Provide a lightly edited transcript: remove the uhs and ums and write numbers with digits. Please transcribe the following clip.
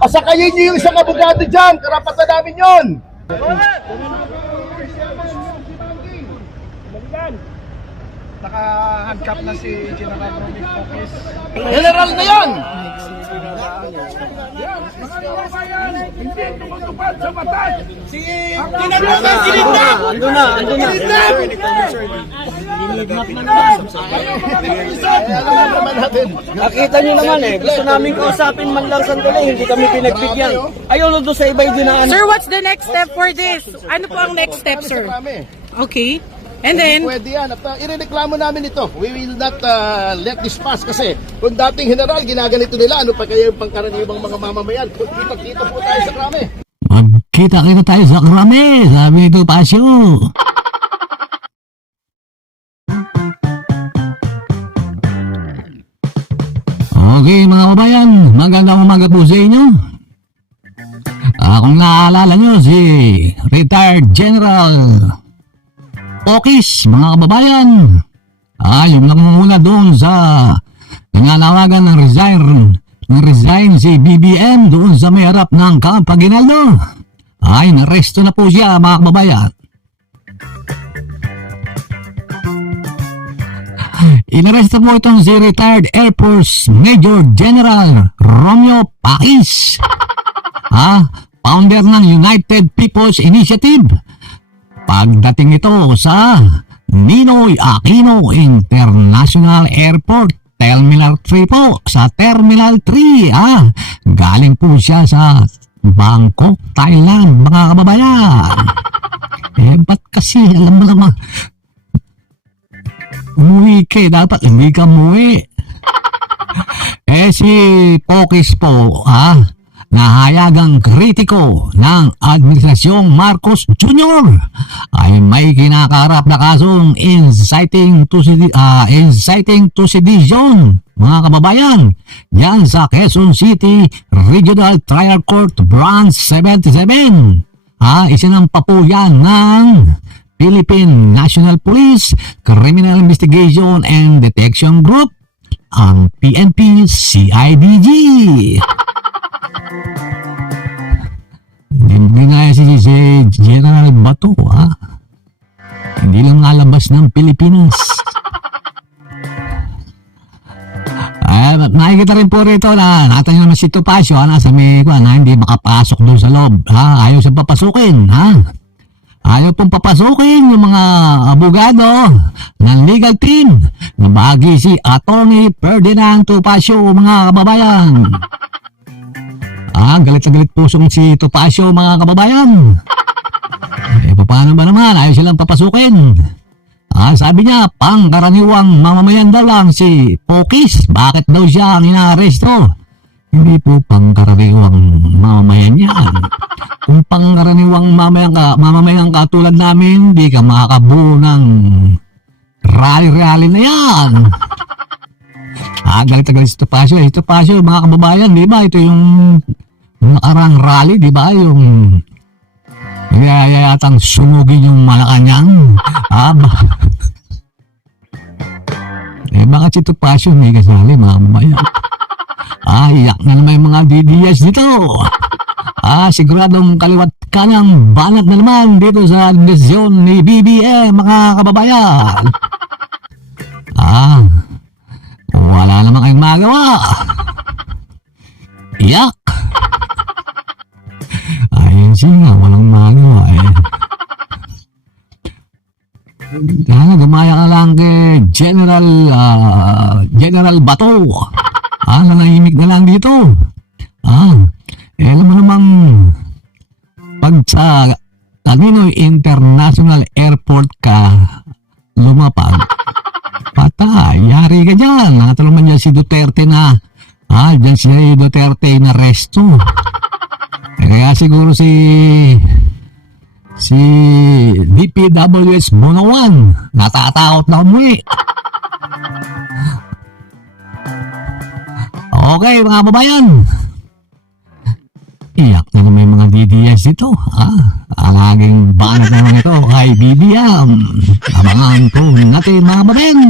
Pasakayin niyo yung isang abogado dyan. Karapatan namin yun. Naka-handcuff na si General Romy Focus. General na yan. Hindi tumutupad sa batas! Nakita nyo naman gusto namin kausapin man lang sandali, hindi kami pinagbigyan. Ayaw na doon sa iba yung dinaan. Sir, what's the next step for this? Ano po ang next step, sir? Okay. And then, Pwede yan. At irereklamo namin ito. We will not let this pass kasi kung dating general, ginaganito nila, ano pa kaya yung pangkaraniwang mga mamamayan? Kita po tayo sa krami. Magkita-kita tayo sa krami, sabi nito Pasyo. Okay mga kabayan, magandang umaga po sa inyo. Kung naaalala nyo si retired General Okis, mga kababayan, yung nangunguna doon sa nananawagan ng resign si BBM doon sa may harap ng Camp Aguinaldo. Naresto na po siya, mga kababayan. Inaresto po itong si retired Air Force Major General Romeo Paquis, founder ng United People's Initiative. Pagdating ito sa Ninoy Aquino International Airport, Terminal 3 po, sa Terminal 3, galing po siya sa Bangkok, Thailand, mga kababayan. Ba't kasi, alam mo naman, umuwi ka, dapat hindi ka umuwi. Si Pokis po, nahayagang kritiko ng Administrasyong Marcos Jr. ay may kinakaharap na kasong inciting to sedition, mga kababayan, yan sa Quezon City Regional Trial Court Branch 77. Isinampa po yan ng Philippine National Police Criminal Investigation and Detection Group, ang PNP CIDG. Hindi nga si General Bato, hindi lang nalabas ng Pilipinas. Nakikita rin po rito na natin naman si Topacio, nasa may hindi makapasok doon sa loob. Ayaw siyang papasukin. Ayaw pong papasukin yung mga abogado ng legal team na bahagi si Attorney Ferdinand Topacio, mga kababayan. Galit na galit pusong si Topacio, mga kababayan. Paano ba naman? Ayaw silang papasukin. Sabi niya, pangkaraniwang mamamayan daw lang si Pokis. Bakit daw siya ang inaaresto? Hindi po pangkaraniwang mamamayan yan. Kung pangkaraniwang mamamayan katulad namin, hindi ka makakabuo ng rally-rally na yan. Galit na galit si Topacio. Topacio, mga kababayan, di ba? Ito yung nakarang rally, di ba? Yung yatang sunugin yung Malacanang. Bakit si Topacio hindi kasali, mga kababayan? Iyak na naman yung mga DDS dito. Siguradong kaliwat kanang banat na naman dito sa desisyon ni BBM, mga kababayan. Wala namang kayong magawa. Iyak. Ayun siya, walang magawa gumaya ka lang kay General Bato. Nanahimik na lang dito. Alam mo namang pag sa Ninoy International Airport ka lumapag, patay, yari ka dyan. Nakatulungan niya si Duterte na dyan si Duterte na resto. Kaya siguro si DPWS Bonoan natatakot na umuwi. Okay, mga babayan. Iyak na naman yung mga DDS dito. Laging banat naman ito kay BBM. Abangan po natin, mga babayan.